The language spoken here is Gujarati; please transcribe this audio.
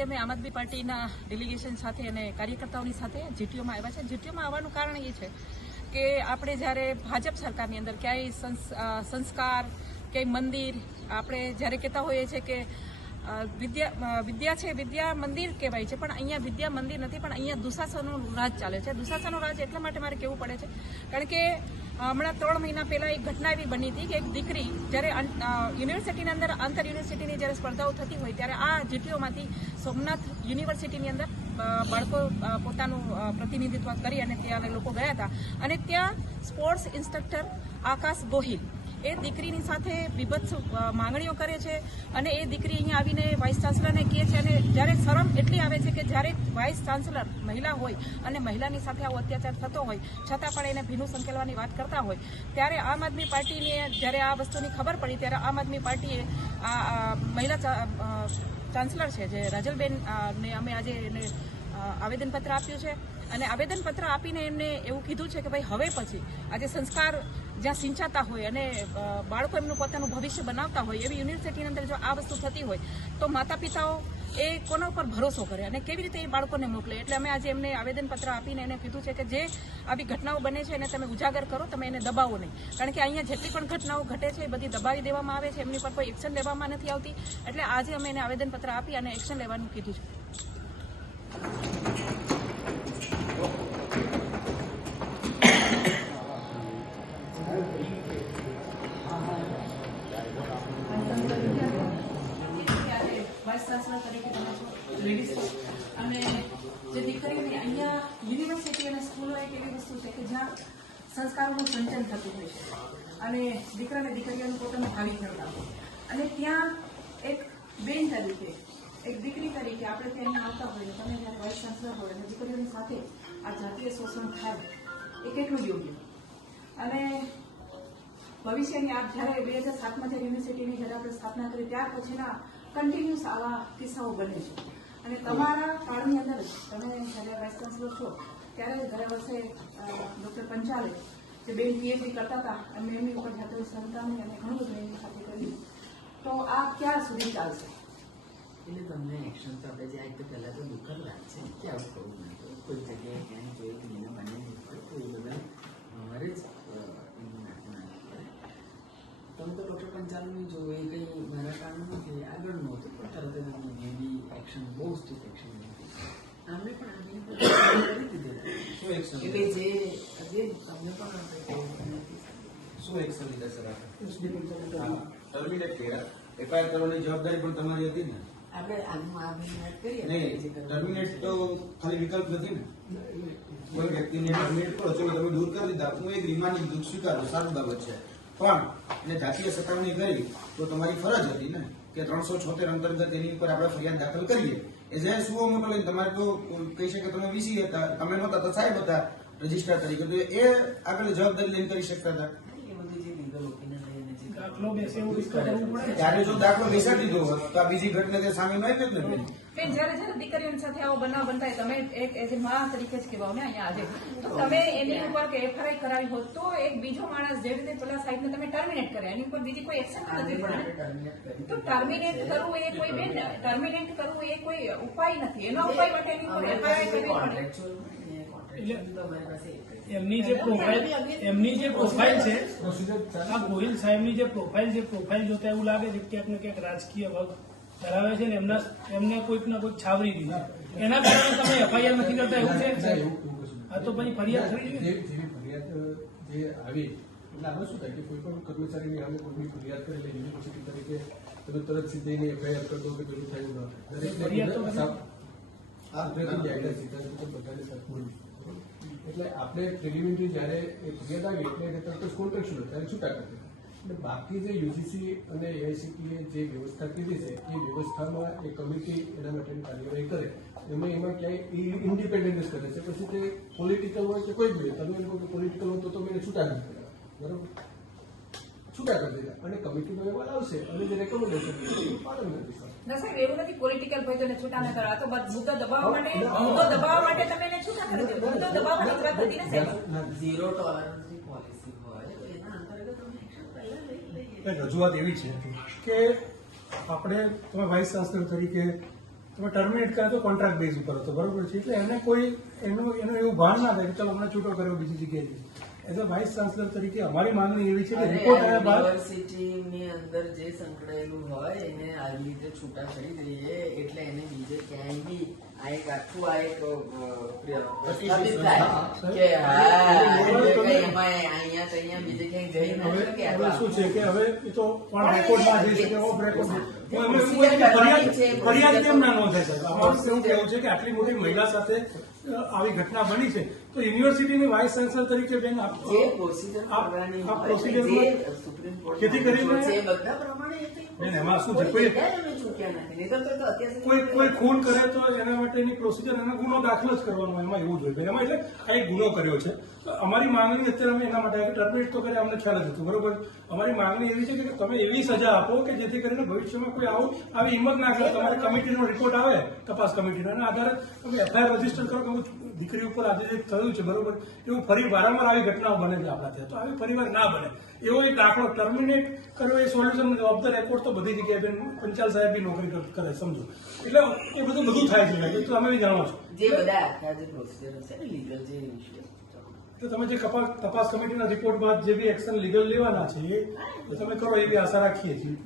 આદમી પાર્ટીના ડેલિગેશન સાથે અને કાર્યકર્તાઓની સાથે જીટીઓમાં આવ્યા છે. જીટીઓમાં આવવાનું કારણ એ છે કે આપણે જ્યારે ભાજપ સરકારની અંદર ક્યાંય સંસ્કાર, ક્યાંય મંદિર, આપણે જ્યારે કહેતા હોઈએ છીએ કે વિદ્યા વિદ્યા છે, વિદ્યા મંદિર કહેવાય છે, પણ અહીંયા વિદ્યા મંદિર નથી, પણ અહીંયા દુશાસનનું રાજ ચાલે છે. દુશાસનનું રાજ એટલા માટે મારે કહેવું પડે છે કારણ કે હમણાં ત્રણ મહિના પહેલા એક ઘટના એવી બની હતી કે એક દીકરી જ્યારે યુનિવર્સિટીની અંદર આંતર યુનિવર્સિટીની જ્યારે સ્પર્ધાઓ થતી હોય ત્યારે આ જીટીઓમાંથી સોમનાથ યુનિવર્સિટીની અંદર બાળકો પોતાનું પ્રતિનિધિત્વ કરી અને ત્યાં લોકો ગયા હતા. અને ત્યાં સ્પોર્ટ્સ ઇન્સ્ટ્રક્ટર આકાશ ગોહિલ એ દીકરીની સાથે વિભત્સ માંગણીઓ કરે છે અને એ દીકરી અહીંયા આવીને વાઇસ ચાન્સલરને કહે છે અને જ્યારે શરમ એટલી આવે છે કે જ્યારે વાઇસ ચાન્સલર મહિલા હોય અને મહિલાની સાથે આવો અત્યાચાર થતો હોય, છતાં પણ એને ભીનું સંકેલવાની વાત કરતા હોય, ત્યારે આમ આદમી પાર્ટીને જ્યારે આ વસ્તુની ખબર પડી ત્યારે આમ આદમી પાર્ટીએ આ મહિલા ચાન્સલર છે જે રાજલબેન ને અમે આજે એને આવેદનપત્ર આપ્યું છે. અને આવેદનપત્ર આપીને એમને એવું કીધું છે કે ભાઈ હવે પછી આજે સંસ્કાર જ્યાં સિંચાતા હોય અને બાળકો એમનું પોતાનું ભવિષ્ય બનાવતા હોય એવી યુનિવર્સિટીની અંદર જો આ વસ્તુ થતી હોય, તો માતા પિતાઓ એ કોના ઉપર ભરોસો કરે અને કેવી રીતે એ બાળકોને મોકલે? એટલે અમે આજે એમને આવેદનપત્ર આપીને એને કીધું છે કે જે આવી ઘટનાઓ બને છે એને તમે ઉજાગર કરો, તમે એને દબાવો નહીં. કારણ કે અહીંયા જેટલી પણ ઘટનાઓ ઘટે છે એ બધી દબાવી દેવામાં આવે છે, એમની પર કોઈ એક્શન લેવામાં નથી આવતી. એટલે આજે અમે એને આવેદનપત્ર આપી અને એક્શન લેવાનું કીધું છે. અને જે દીકરીઓને અહીંયા યુનિવર્સિટી અને સ્કૂલો એક એવી વસ્તુ છે કે જ્યાં સંસ્કારોનું સંચન થતું હોય છે. અને દીકરા અને દીકરીઓનું પોતાનું ભાવિ ઘડતા અને ત્યાં એક બેન તરીકે, એક દીકરી તરીકે આપણે ત્યાં આવતા હોઈએ, તમે જ્યારે વાઇસ ચાન્સલર હોય અને દીકરીઓની સાથે આ જાતીય શોષણ થાય એ કેટલું યોગ્ય અને ભવિષ્યની આપ જ્યારે બે હજાર સાતમાં જ્યારે યુનિવર્સિટીની જ્યારે આપણે સ્થાપના કરી, ત્યાર પછીના કન્ટિન્યુઅસ આવા કિસ્સાઓ બને છે. અને તમારા કાળની અંદર તમે જ્યારે વાઇસ ચાન્સલર છો, ત્યારે ગયા વર્ષે ડૉક્ટર પંચાલે જે બેન પીએચડી કરતા હતા અને એમની ઉપર જાતે સંતાની અને ઘણું બધું એમની સાથે કર્યું તો આ ક્યાં સુધી ચાલશે? એટલે તમને એક્શન તો આપણે જે આ તો પહેલાં તો દુઃખદ વાત છે. કે આવું થવું ના જોઈએ કોઈ જગ્યાએ ક્યાંય જોઈએ કે એના બંને નહીં પડે તો એ બધા અમારે જ અ, એનું નાટું નાખવું પડે તમે તો ડૉક્ટર પંચાલનું જો એ કંઈ મારા કારણનું નથી આગળ નહોતું પણ તરત જ અમે એવી એક્શન બહુ સ્ટ્રિક્ટ એક્શન લીધી આમને પણ આગળ કરી દીધેલા શું એક્શન એટલે જે જે તમને પણ શું એક્શન લીધા સર ટર્મિનેટ કર્યા એફઆઈઆર કરવાની જવાબદારી પણ તમારી હતી ને આપણે આનું આ વાત કરીએ નહીં ટર્મિનેટ તો ખાલી વિકલ્પ નથી ને? કોઈ વ્યક્તિને ટર્મિનેટ કરો ચલો તમે દૂર કરી દીધા હું એક રિમાન્ડિંગ દુઃખ સ્વીકારું સારી બાબત છે. પણ એને જાતીય સતામણી કરી, તો તમારી ફરજ હતી ને કે ત્રણસો છોતેર અંતર્ગત એની ઉપર આપણે ફરિયાદ દાખલ કરીએ. એ જે સુઓ મોટો લઈને તમારે તો કહી શકે તમે વીસી હતા, તમે નહોતા તો સાહેબ હતા, રજિસ્ટ્રાર તરીકે. તો એ આગળ જવાબદારી લઈને કરી શકતા હતા એ બધું જે લીગલ ઓપિનિયન લઈને બેસે એવું કરવું પડે ત્યારે જો દાખલો બેસાડી દીધો હોત તો આ બીજી ઘટના તે સામે ન આવી જ ને બેન. બેન જ્યારે જ્યારે દીકરીઓની સાથે આવો બનાવ બનતા તમે એક એઝ એ મા તરીકે જ કહેવાઓ ને અહીંયા આજે. તો તમે એની ઉપર કે એફઆરઆઈ કરાવી હોત તો એક બીજો માણસ જે રીતે પેલા સાહેબને તમે ટર્મિનેટ કર્યા. એની ઉપર બીજી કોઈ એક્શન નથી પડે તો ટર્મિનેટ કરવું એ કોઈ બેન ટર્મિનેટ કરવું એ કોઈ ઉપાય નથી. એનો ઉપાય માટે એની ઉપર એફઆરઆઈ કરવી પડે? એમની જે પ્રોફાઇલ એમની જે પ્રોફાઇલ છે આ ગોહિલ સાહેબની જે પ્રોફાઇલ છે પ્રોફાઇલ જોતા એવું લાગે છે કે ક્યાંક ને ક્યાંક રાજકીય વર્ગ ધરાવે છે ને એમના એમને કોઈક ના કોઈક છાવરી દીધા. એના કારણે તમે એફઆઈઆર નથી કરતા એવું છે? આ તો પછી ફરિયાદ થવી જોઈએ. જે- જેવી ફરિયાદ જે આવી એટલે આમાં શું થાય કે કોઈ પણ કર્મચારીની સામે કોઈની ફરિયાદ કરે એટલે યુનિવર્સિટી તરીકે તમે તરત સીધી એને એફઆઈઆર કરી દો કે પેલું થયું ના થાય. દરેકને ફરિયાદ તો સાફ- આ કુદરતી guidelines છે, ત્યાં સુધી બધાને સરખું હોય. એટલે આપણે પ્રિલિમિનરી જ્યારે એ ફરિયાદ આવી એટલે તરત જ કોન્ટ્રાક્ચ્યુઅલ ત્યારે છૂટા કરી એટલે બાકી જે યુજીસી અને એઆઈસીટીએ જે વ્યવસ્થા કીધી છે, એ વ્યવસ્થામાં એ કમિટી એના માટેની કાર્યવાહી કરે. એમાં એમાં ક્યાંય ઇન્ડિપેન્ડન્સ કરે છે. પછી તે પોલિટિકલ હોય કે કોઈ બી નહીં તમે કહો પોલિટિકલ હોય તો તમે છૂટા નથી બરાબર? છૂટા કરી દીધા. અને કમિટીનો અહેવાલ આવશે. અને જે રેકમેન્ડેશન પાલન નથી ના સાહેબ એવું નથી પોલિટિકલ ભાઈ તેને છૂટા ન કરો તો મુદ્દો દબાવવા માટે મુદ્દો દબાવવા માટે તમે એને છૂટા કરી દો મુદ્દો દબાવવાની વાત હતી ને ઝીરો ટોલરન્સની પોલિસી હોય તો એના અંતર્ગત અમે એક્શન પહેલા લઈ લઈએ. રજૂઆત એવી છે કે આપણે તમે વાઇસ ચાન્સલર તરીકે તમે ટર્મિનેટ કર્યા તો કોન્ટ્રાક્ટ બેઝ ઉપર હતો બરોબર છે? એટલે એને કોઈ એનું એનું એવું ભાન ના થાય કે ચલો હમણાં છૂટો કર્યો બીજી જગ્યાએ એઝ અ વાઇસ ચાન્સલર તરીકે અમારી માંગણી એવી છે કે રિપોર્ટ આવ્યા બાદ યુનિવર્સિટીની અંદર જે સંકળાયેલું હોય એને આવી રીતે છૂટા કરી દઈએ એટલે એને બીજે ક્યાંય બી આ એક આખું આ એક પ્રસ્થાપિત થાય કે હા એમાં અહીંયા અહીંયા બીજે ક્યાંય જઈ ન શકે શું છે કે હવે એ તો પણ પણ રેકોર્ડમાં જઈ શકે ઓફ રેકોર્ડ ફરિયાદ કેમ ના નોંધાય સાહેબ? અમારું એવું કહેવું છે કે આટલી મોટી મહિલા સાથે આવી ઘટના બની છે? તો યુનિવર્સિટીની વાઇસ ચાન્સલર તરીકે બેન આપ પ્રોસિજર જેથી કરીને- બેન, એમાં શું છે? કોઈ કોઈ કોઈ ખૂન કરે તો એના માટેની પ્રોસિજર એનો ગુનો દાખલ જ કરવાનો એમાં એવું જોઈએ એમાં એટલે આ એક ગુનો કર્યો છે. અમારી માંગણી અત્યારે અમે એના માટે ટર્મિનેટ તો કરે અમને ખ્યાલ જ હતો બરોબર? અમારી માંગણી એવી છે કે તમે એવી સજા આપો કે જેથી કરીને ભવિષ્યમાં કોઈ આવું? આવી હિંમત ના કરે. તમારે કમિટીનો રિપોર્ટ આવે તપાસ કમિટીનો. એના આધારે તમે એફઆઈઆર રજિસ્ટર કરો કે દીકરી ઉપર આજે જે થયું છે બરોબર? એવું ફરી વારંવાર આવી ઘટનાઓ બને છે આપણા ત્યાં. તો આવી ફરીવાર ના બને. એવો એક દાખલો ટર્મિનેટ કર્યો એ સોલ્યુશન ઓફ ધ રેકોર્ડ તો બધી જગ્યાએ પંચાલ સાહેબ બી નોકરી કરે સમજો. એટલે એ બધું બધું થાય છે એ તો અમે બી જાણો છો. જે બધા જે પ્રોસિજર છે લીગલ જે તો તમે જે કપાસ તપાસ કમિટીના રિપોર્ટ બાદ જે બી એક્શન લીગલ લેવાના છે એ તમે કરો એવી આશા રાખીએ છીએ.